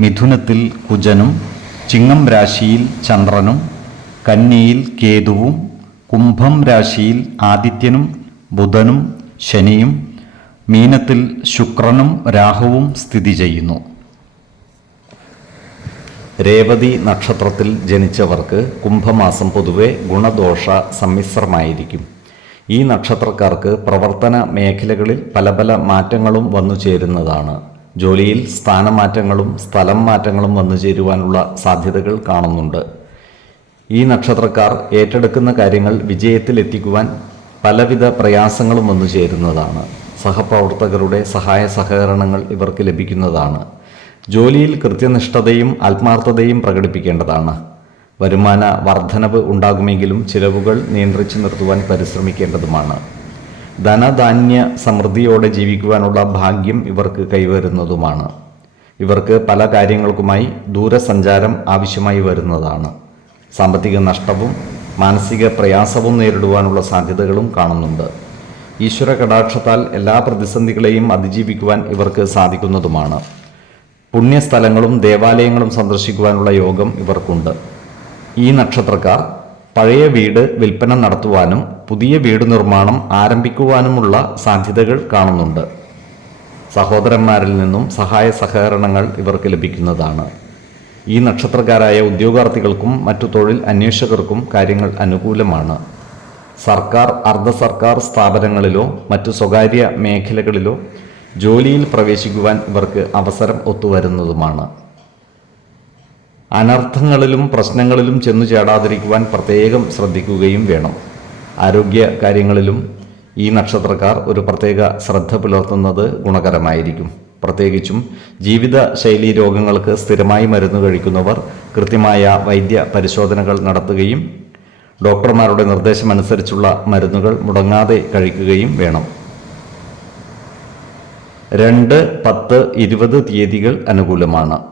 മിഥുനത്തിൽ കുജനും ചിങ്ങം രാശിയിൽ ചന്ദ്രനും കന്നിയിൽ കേതുവും കുംഭം രാശിയിൽ ആദിത്യനും ബുധനും ശനിയും മീനത്തിൽ ശുക്രനും രാഹുവും സ്ഥിതി ചെയ്യുന്നു. രേവതി നക്ഷത്രത്തിൽ ജനിച്ചവർക്ക് കുംഭമാസം പൊതുവെ ഗുണദോഷ സമ്മിശ്രമായിരിക്കും. ഈ നക്ഷത്രക്കാർക്ക് പ്രവർത്തന മേഖലകളിൽ പല പല മാറ്റങ്ങളും വന്നു ചേരുന്നതാണ്. ജോലിയിൽ സ്ഥാനമാറ്റങ്ങളും സ്ഥലം മാറ്റങ്ങളും വന്നു ചേരുവാനുള്ള സാധ്യതകൾ കാണുന്നുണ്ട്. ഈ നക്ഷത്രക്കാർ ഏറ്റെടുക്കുന്ന കാര്യങ്ങൾ വിജയത്തിലെത്തിക്കുവാൻ പലവിധ പ്രയാസങ്ങളും വന്നു ചേരുന്നതാണ്. സഹപ്രവർത്തകരുടെ സഹായ സഹകരണങ്ങൾ ഇവർക്ക് ലഭിക്കുന്നതാണ്. ജോലിയിൽ കൃത്യനിഷ്ഠതയും ആത്മാർത്ഥതയും പ്രകടിപ്പിക്കേണ്ടതാണ്. വരുമാന വർധനവ് ഉണ്ടാകുമെങ്കിലും ചിലവുകൾ നിയന്ത്രിച്ചു നിർത്തുവാൻ പരിശ്രമിക്കേണ്ടതുമാണ്. ധനധാന്യ സമൃദ്ധിയോടെ ജീവിക്കുവാനുള്ള ഭാഗ്യം ഇവർക്ക് കൈവരുന്നതുമാണ്. ഇവർക്ക് പല കാര്യങ്ങൾക്കുമായി ദൂരസഞ്ചാരം ആവശ്യമായി വരുന്നതാണ്. സാമ്പത്തിക നഷ്ടവും മാനസിക പ്രയാസവും നേരിടുവാനുള്ള സാധ്യതകളും കാണുന്നുണ്ട്. ഈശ്വര കടാക്ഷത്താൽ എല്ലാ പ്രതിസന്ധികളെയും അതിജീവിക്കുവാൻ ഇവർക്ക് സാധിക്കുന്നതുമാണ്. പുണ്യസ്ഥലങ്ങളും ദേവാലയങ്ങളും സന്ദർശിക്കുവാനുള്ള യോഗം ഇവർക്കുണ്ട്. ഈ നക്ഷത്രക്കാർ പഴയ വീട് വിൽപ്പന നടത്തുവാനും പുതിയ വീട് നിർമ്മാണം ആരംഭിക്കുവാനുമുള്ള സാധ്യതകൾ കാണുന്നുണ്ട്. സഹോദരന്മാരിൽ നിന്നും സഹായ സഹകരണങ്ങൾ ഇവർക്ക് ലഭിക്കുന്നതാണ്. ഈ നക്ഷത്രക്കാരായ ഉദ്യോഗാർത്ഥികൾക്കും മറ്റു തൊഴിൽ അന്വേഷകർക്കും കാര്യങ്ങൾ അനുകൂലമാണ്. സർക്കാർ അർദ്ധ സർക്കാർ സ്ഥാപനങ്ങളിലോ മറ്റു സ്വകാര്യ മേഖലകളിലോ ജോലിയിൽ പ്രവേശിക്കുവാൻ ഇവർക്ക് അവസരം ഒത്തുവരുന്നതുമാണ്. അനർത്ഥങ്ങളിലും പ്രശ്നങ്ങളിലും ചെന്നു ചേടാതിരിക്കുവാൻ പ്രത്യേകം ശ്രദ്ധിക്കുകയും വേണം. ആരോഗ്യ കാര്യങ്ങളിലും ഈ നക്ഷത്രക്കാർ ഒരു പ്രത്യേക ശ്രദ്ധ പുലർത്തുന്നത് ഗുണകരമായിരിക്കും. പ്രത്യേകിച്ചും ജീവിത ജീവിതശൈലി രോഗങ്ങൾക്ക് സ്ഥിരമായി മരുന്ന് കഴിക്കുന്നവർ കൃത്യമായ വൈദ്യ പരിശോധനകൾ നടത്തുകയും ഡോക്ടർമാരുടെ നിർദ്ദേശമനുസരിച്ചുള്ള മരുന്നുകൾ മുടങ്ങാതെ കഴിക്കുകയും വേണം. രണ്ട് പത്ത് ഇരുപത് തീയതികൾ അനുകൂലമാണ്.